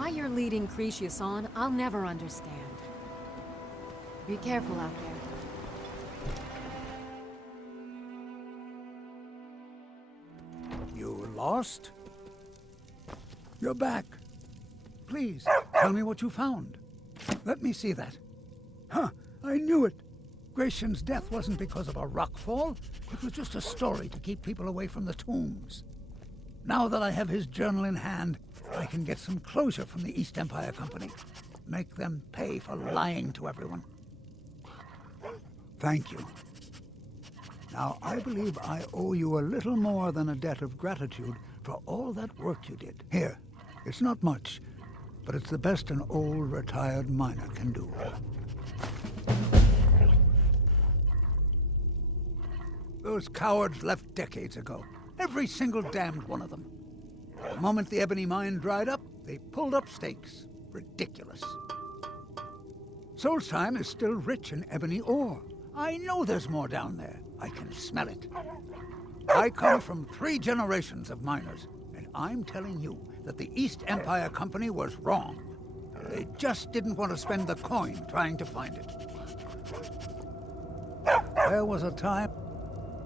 Why you're leading Cretius on, I'll never understand. Be careful out there. You lost? You're back. Please, tell me what you found. Let me see that. Huh, I knew it. Gratian's death wasn't because of a rockfall. It was just a story to keep people away from the tombs. Now that I have his journal in hand, I can get some closure from the East Empire Company. Make them pay for lying to everyone. Thank you. Now, I believe I owe you a little more than a debt of gratitude for all that work you did. Here, it's not much, but it's the best an old, retired miner can do. Those cowards left decades ago. Every single damned one of them. The moment the ebony mine dried up, they pulled up stakes. Ridiculous. Solstheim is still rich in ebony ore. I know there's more down there. I can smell it. I come from 3 generations of miners, and I'm telling you that the East Empire Company was wrong. They just didn't want to spend the coin trying to find it. There was a time.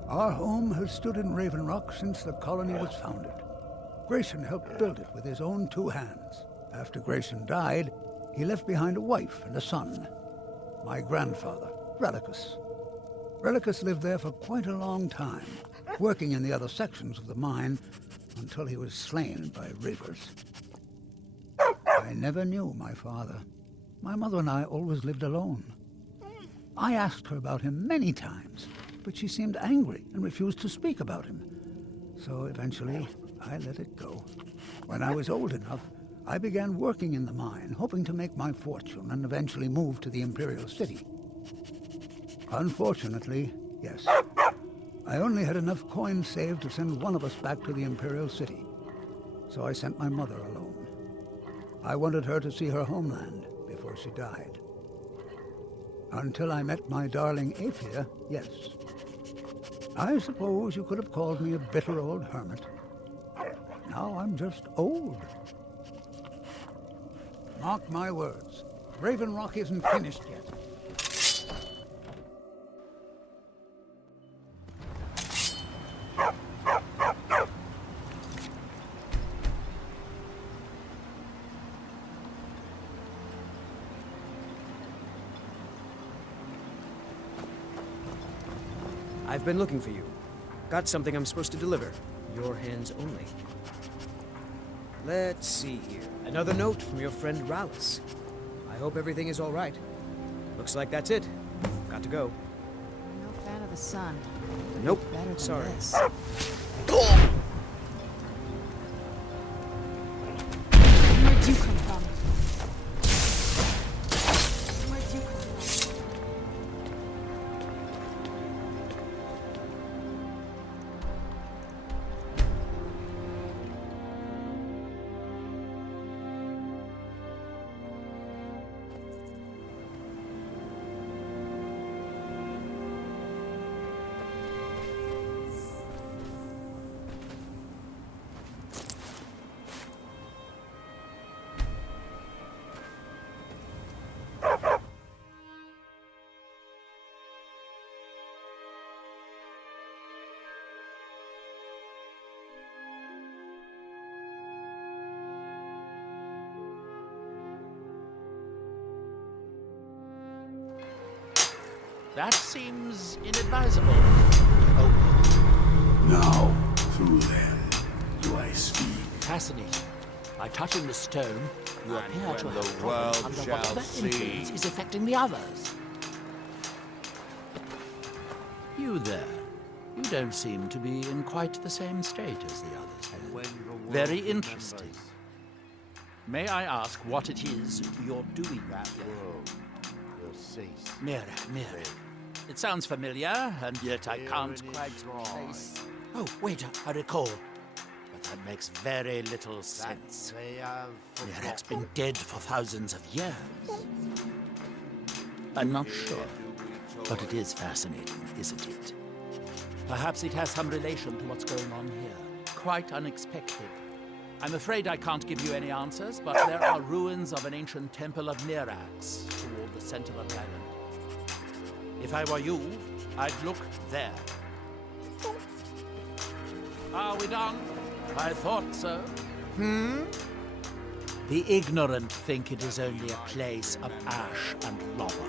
Our home has stood in Raven Rock since the colony was founded. Gratian helped build it with his own 2 hands. After Gratian died, he left behind a wife and a son. My grandfather, Relicus. Relicus lived there for quite a long time, working in the other sections of the mine until he was slain by Reavers. I never knew my father. My mother and I always lived alone. I asked her about him many times, but she seemed angry and refused to speak about him. So eventually, I let it go. When I was old enough, I began working in the mine, hoping to make my fortune and eventually move to the Imperial City. Unfortunately, yes, I only had enough coins saved to send one of us back to the Imperial City. So I sent my mother alone. I wanted her to see her homeland before she died. Until I met my darling Aphia, yes. I suppose you could have called me a bitter old hermit. Now I'm just old. Mark my words, Raven Rock isn't finished yet. I've been looking for you. Got something I'm supposed to deliver. Your hands only. Let's see here. Another note from your friend Rallis. I hope everything is all right. Looks like that's it. Got to go. I'm no fan of the sun. Nope. Better than Sorry. this. Where'd you come from? Where'd you come from? That seems inadvisable. Now, through them, do I speak. Fascinating. By touching the stone, you And appear when to the have world trouble under shall whatever see. influence is affecting the others. You there. You don't seem to be in quite the same state as the others When have. the world Very remembers interesting. May I ask what it is you're doing that there? world will cease. Mira. It sounds familiar, and yet I Here can't in its quite shrine. place. Oh, wait, I recall. But that makes very little sense. That they have Mirak's forgotten. been dead for thousands of years. I'm not sure, but it is fascinating, isn't it? Perhaps it has some relation to what's going on here. Quite unexpected. I'm afraid I can't give you any answers, but there are ruins of an ancient temple of Nirax toward the center of the island. If I were you, I'd look there. Are we done? I thought so. The ignorant think it is only a place of ash and lava.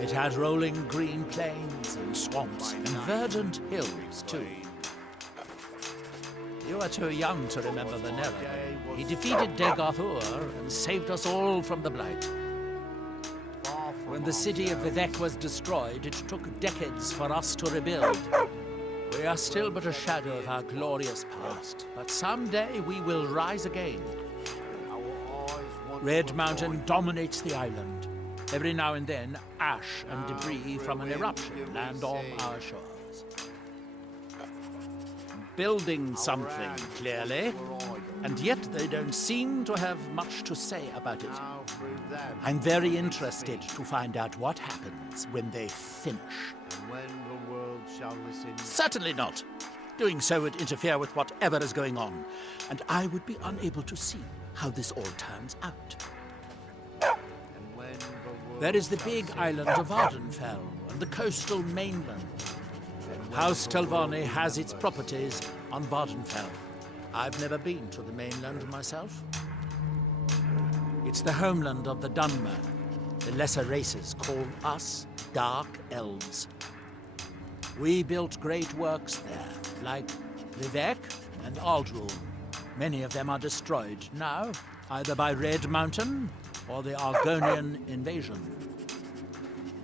It has rolling green plains and swamps and verdant hills, too. You are too young to remember the Nerad. He defeated Degathur and saved us all from the Blight. When the city of Vivek was destroyed, it took decades for us to rebuild. We are still but a shadow of our glorious past, but someday we will rise again. Red Mountain dominates the island. Every now and then, ash and debris from an eruption land on our shores. Building something, clearly, and yet they don't seem to have much to say about it. I'm very interested to find out what happens when they finish. When the world shall listen. Certainly not. Doing so would interfere with whatever is going on, and I would be unable to see how this all turns out. There is the big island of Ardenfell and the coastal mainland. House Telvanni has its properties on Vardenfell. I've never been to the mainland myself. It's the homeland of the Dunmer. The lesser races call us Dark Elves. We built great works there, like Vivek and Aldrune. Many of them are destroyed now, either by Red Mountain or the Argonian invasion.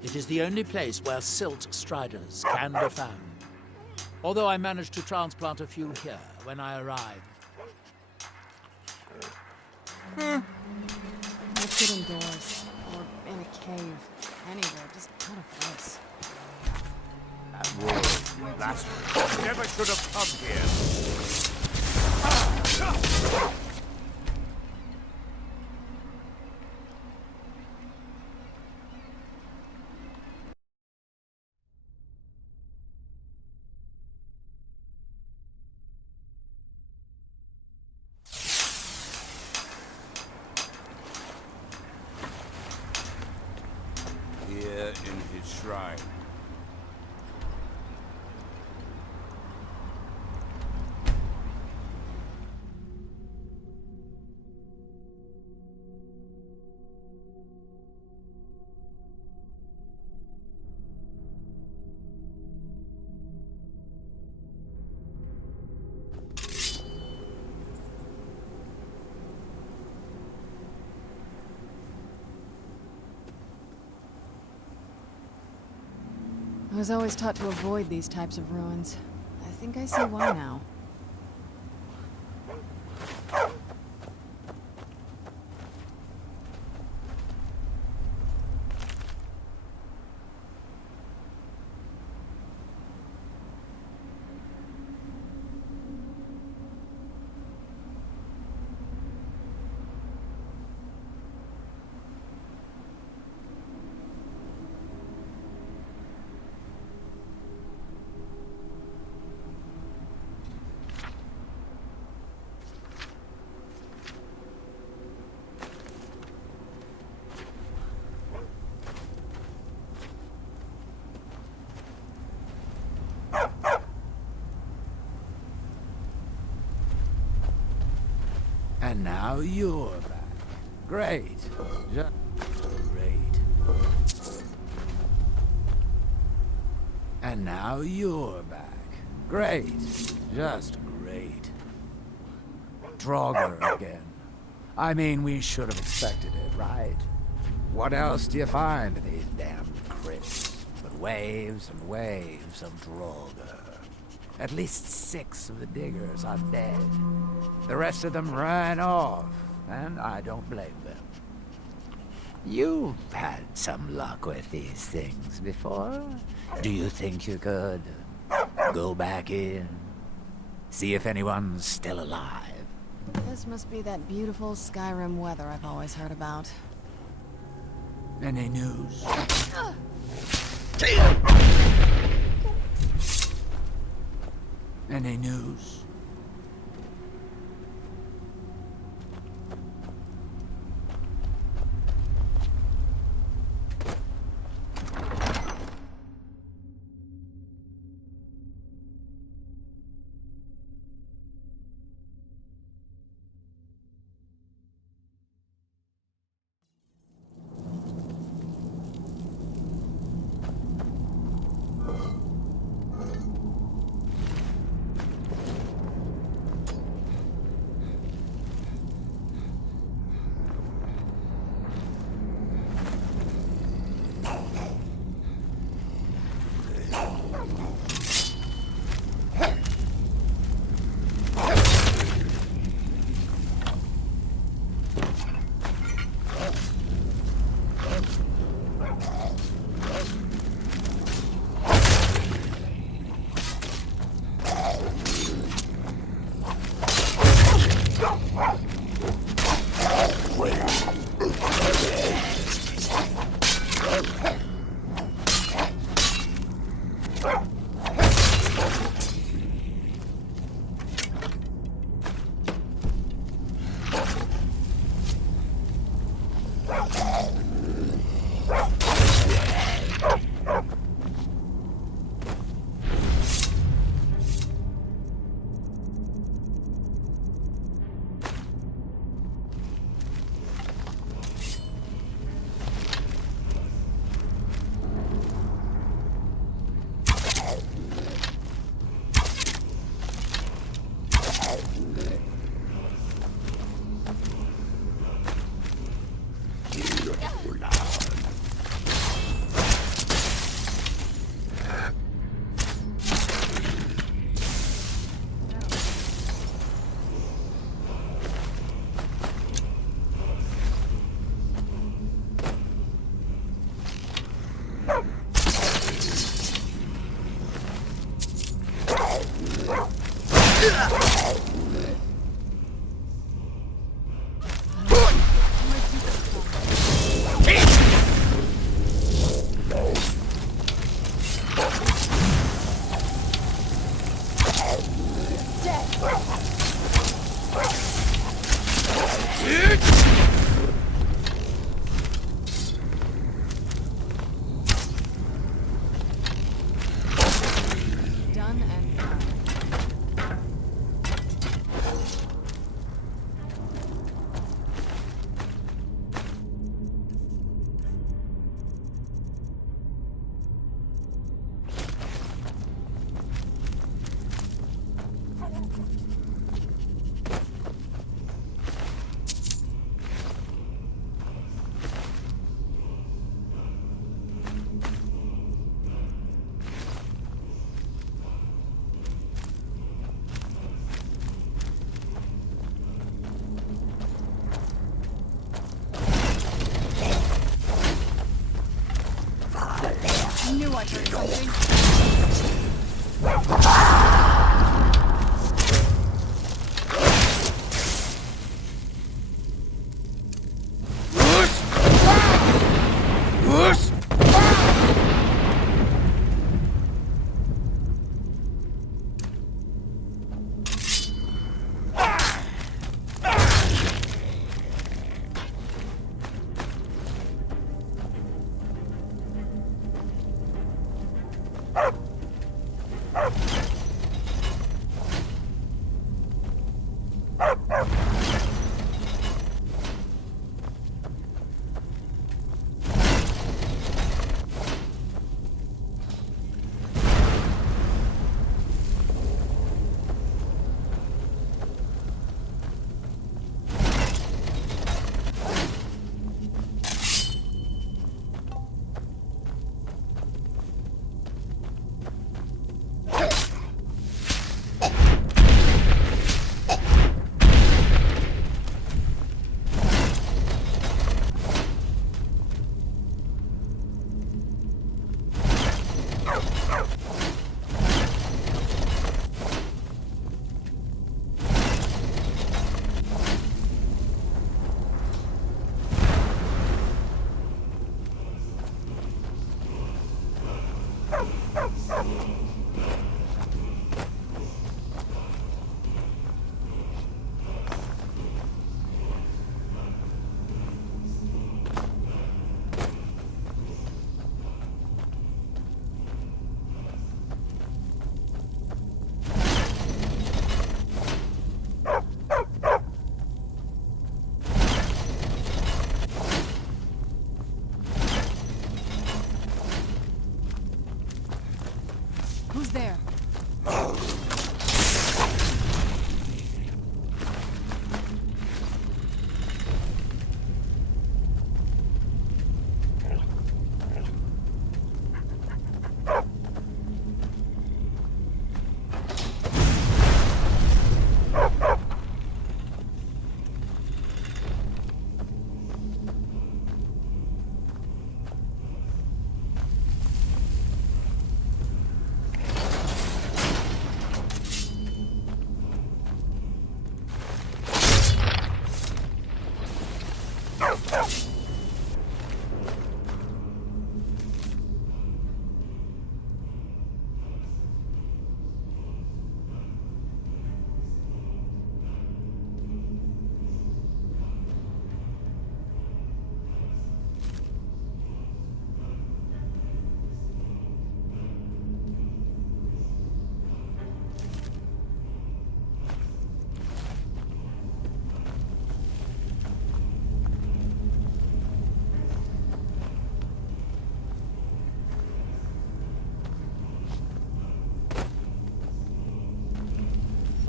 It is the only place where silt striders can be found. Although I managed to transplant a few here when I arrived. Let's get indoors. Or in a cave. Anywhere, just not a place. That world, that's never should have come here. Here in his shrine. I was always taught to avoid these types of ruins. I think I see why now. And now you're back. Great. Just great. And now you're back. Great. Just great. Draugr again. I mean, we should have expected it, right? What else do you find in these damn crypts but waves and waves of Draugr? At least 6 of the diggers are dead. The rest of them ran off, and I don't blame them. You've had some luck with these things before. Do you think you could go back in? See if anyone's still alive? This must be that beautiful Skyrim weather I've always heard about. Any news? Any news? Done and done. Knew I heard something. Who's there?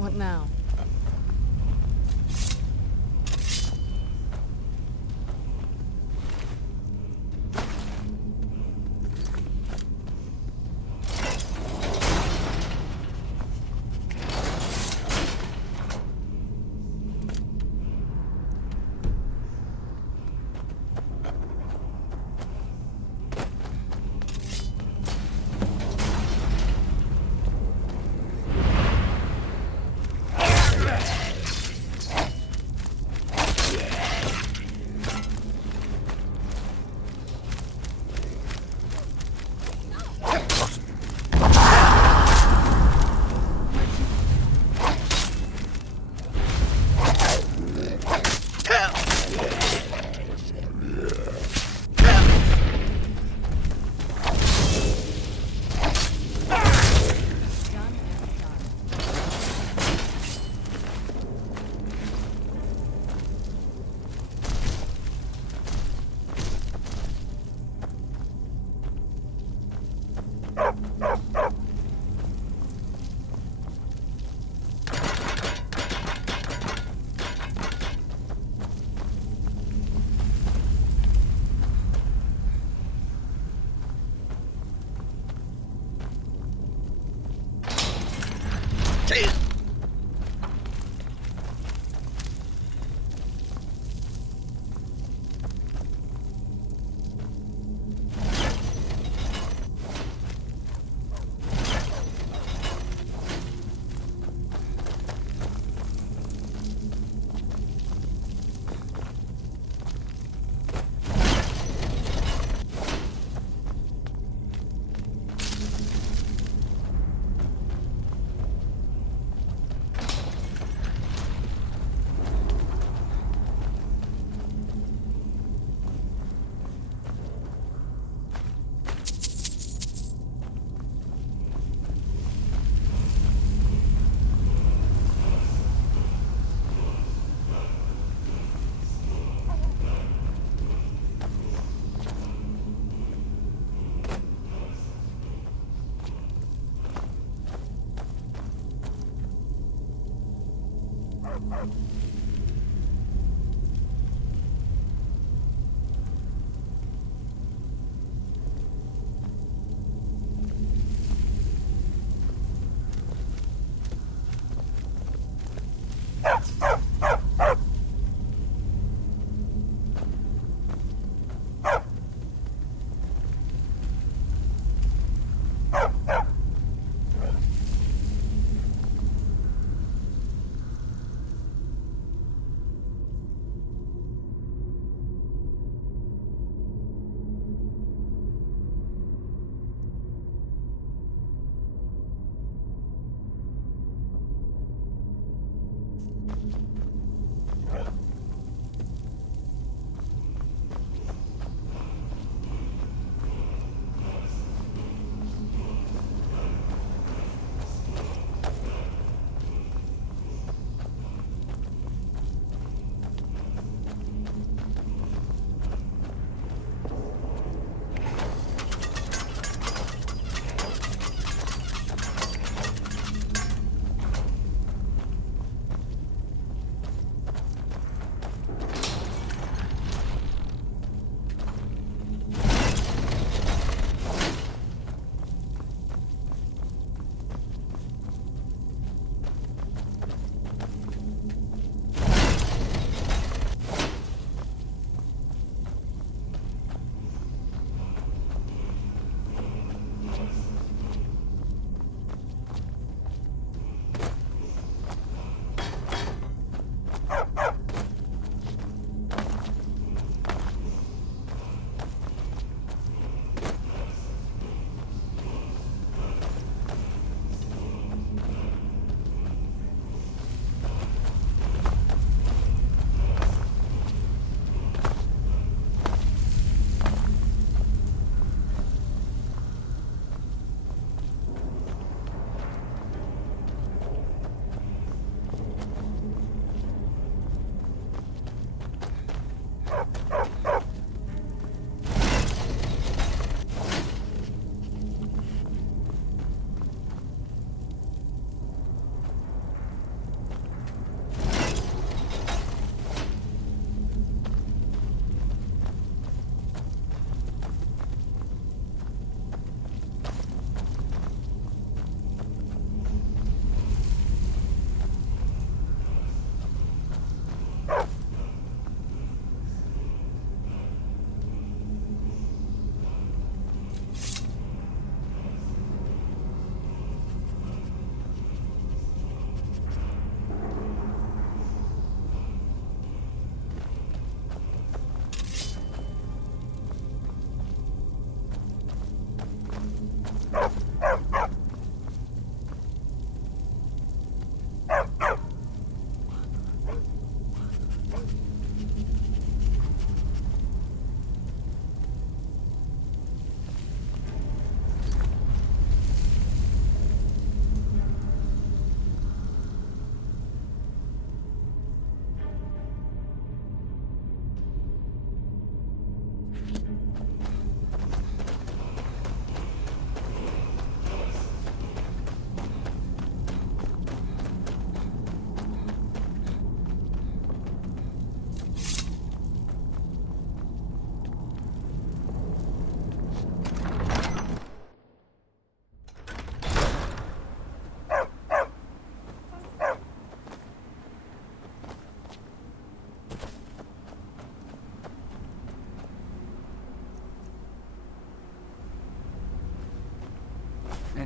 What now?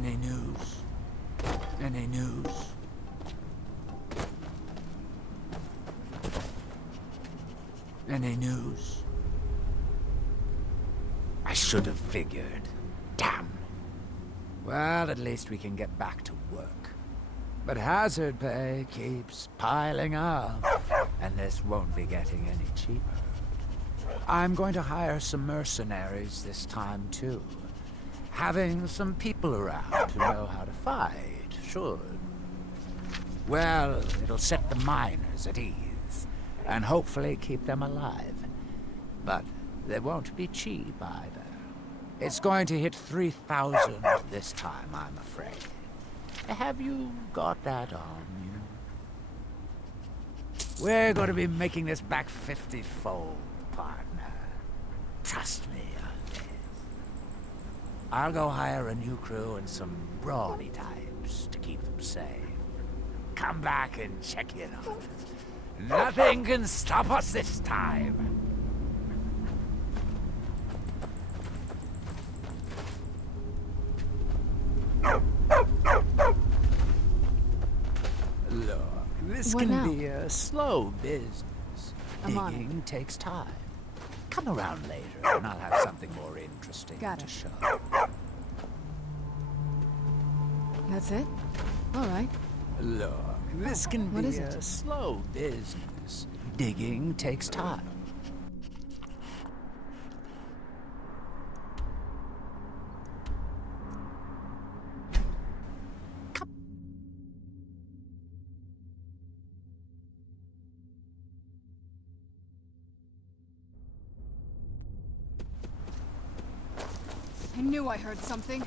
Any news? Any news? Any news? I should have figured. Damn. Well, at least we can get back to work. But hazard pay keeps piling up, and this won't be getting any cheaper. I'm going to hire some mercenaries this time, too. Having some people around who know how to fight should. Well, it'll set the miners at ease, and hopefully keep them alive. But they won't be cheap either. It's going to hit 3,000 this time, I'm afraid. Have you got that on you? We're going to be making this back 50-fold, partner. Trust me on this. I'll go hire a new crew and some brawny types to keep them safe. Come back and check in on us. Nothing can stop us this time. Look, this What can now? be a slow business. I'm on it. Digging takes time. Come around later and I'll have something more interesting Got to it. show. That's it? All right. Look, this can what be is it? a slow business. Digging takes time. I knew I heard something.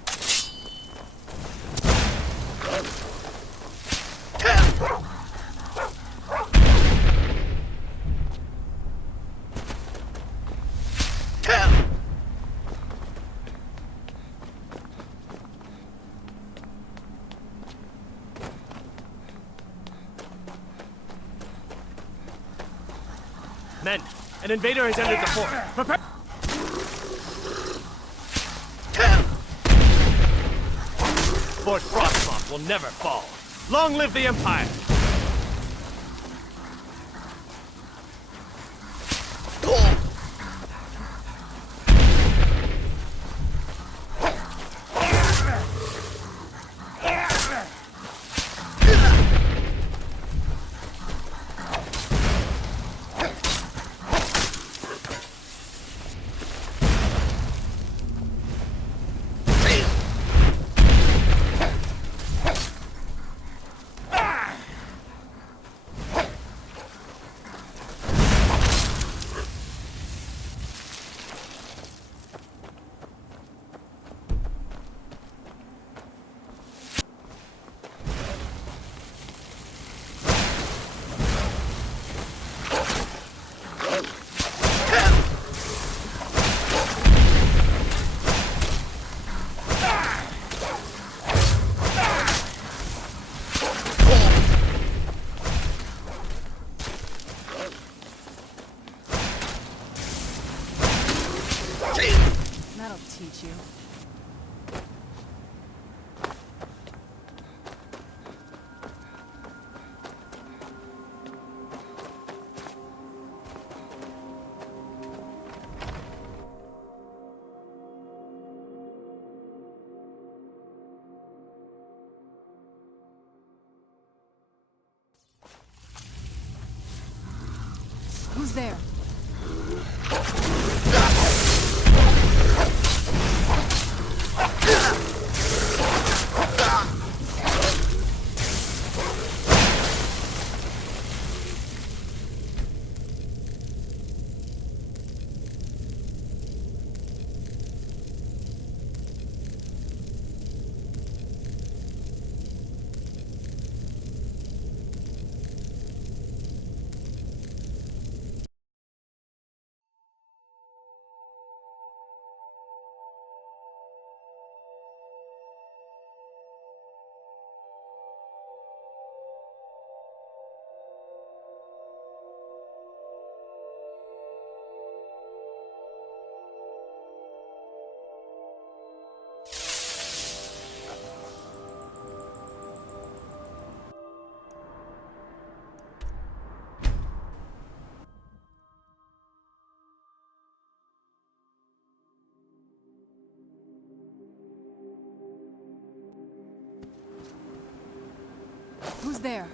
Men, an invader has entered the fort. Prepare! Fort Frostmoth will never fall. Long live the Empire! That'll teach you. Who's there? Who's there?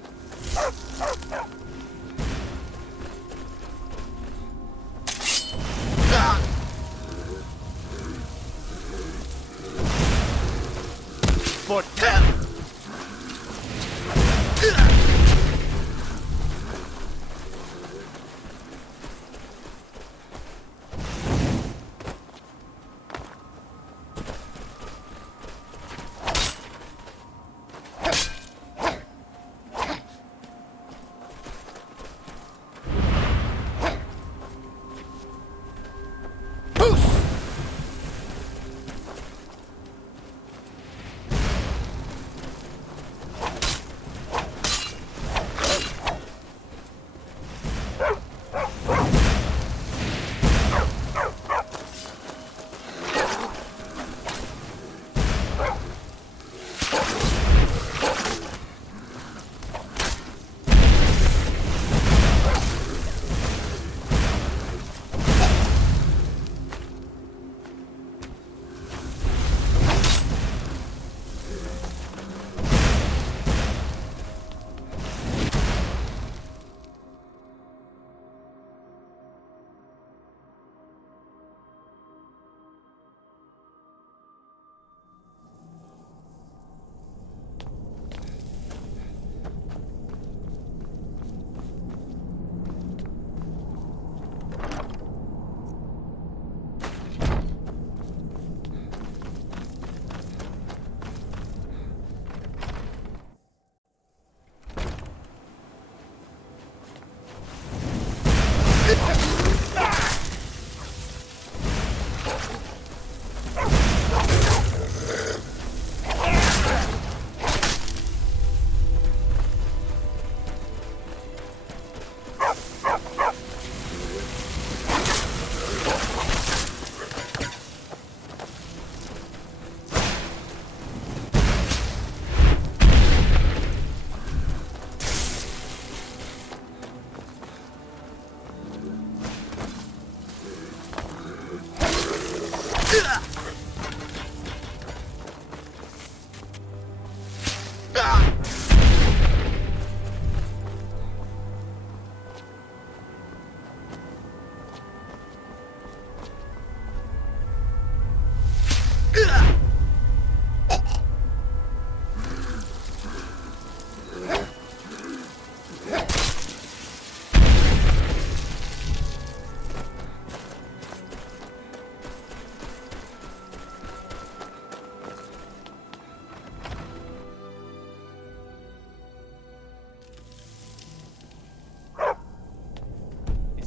For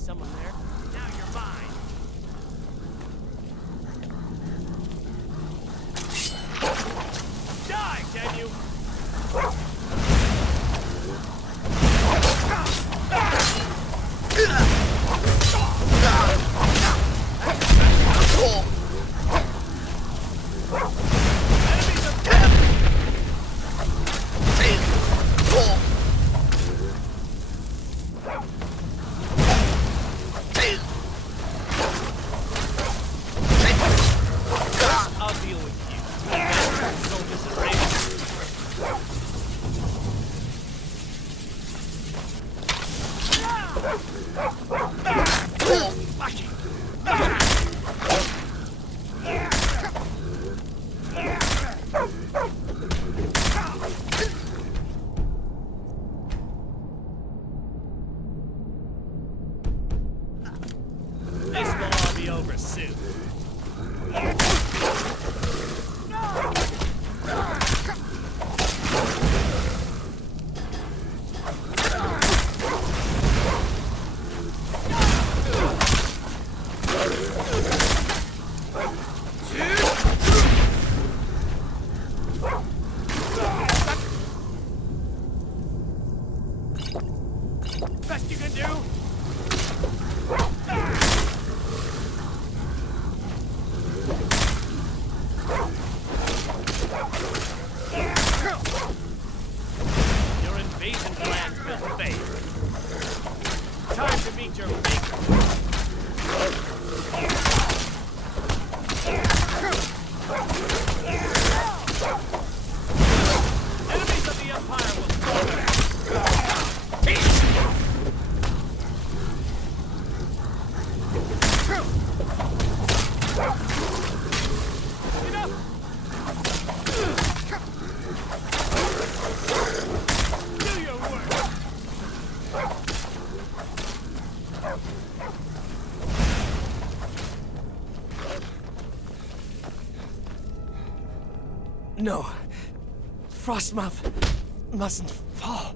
someone there? Now you're mine! Die, can you? Enemies are dead! I'll deal with you. Soldiers and raiders. This will all be over soon. Best you can do? Your invasion plans will fail. Time to meet your maker. Enemies of the Empire will fall. No. Frostmoth mustn't fall.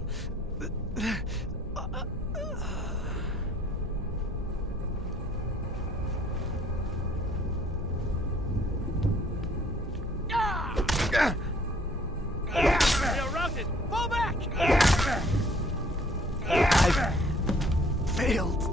You're routed! Fall back! I've failed.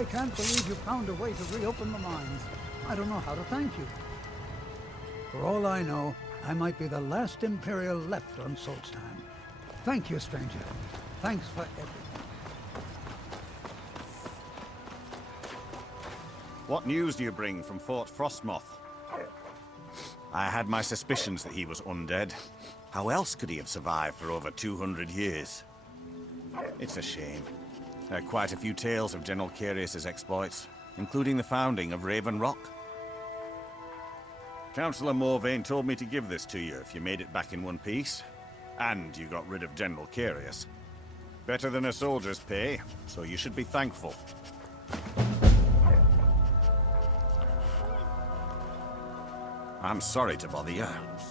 I can't believe you found a way to reopen the mines. I don't know how to thank you. For all I know, I might be the last Imperial left on Solstheim. Thank you, stranger. Thanks for everything. What news do you bring from Fort Frostmoth? I had my suspicions that he was undead. How else could he have survived for over 200 years? It's a shame. There are quite a few tales of General Carius's exploits, including the founding of Raven Rock. Councillor Morvain told me to give this to you if you made it back in one piece. And you got rid of General Carius. Better than a soldier's pay, so you should be thankful. I'm sorry to bother you.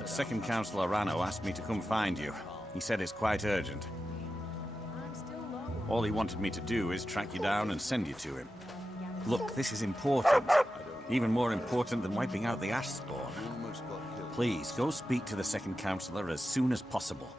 Second Councillor Rano asked me to come find you. He said it's quite urgent. All he wanted me to do is track you down and send you to him. Look, this is important. Even more important than wiping out the ash spawn. Please, go speak to the second councillor as soon as possible.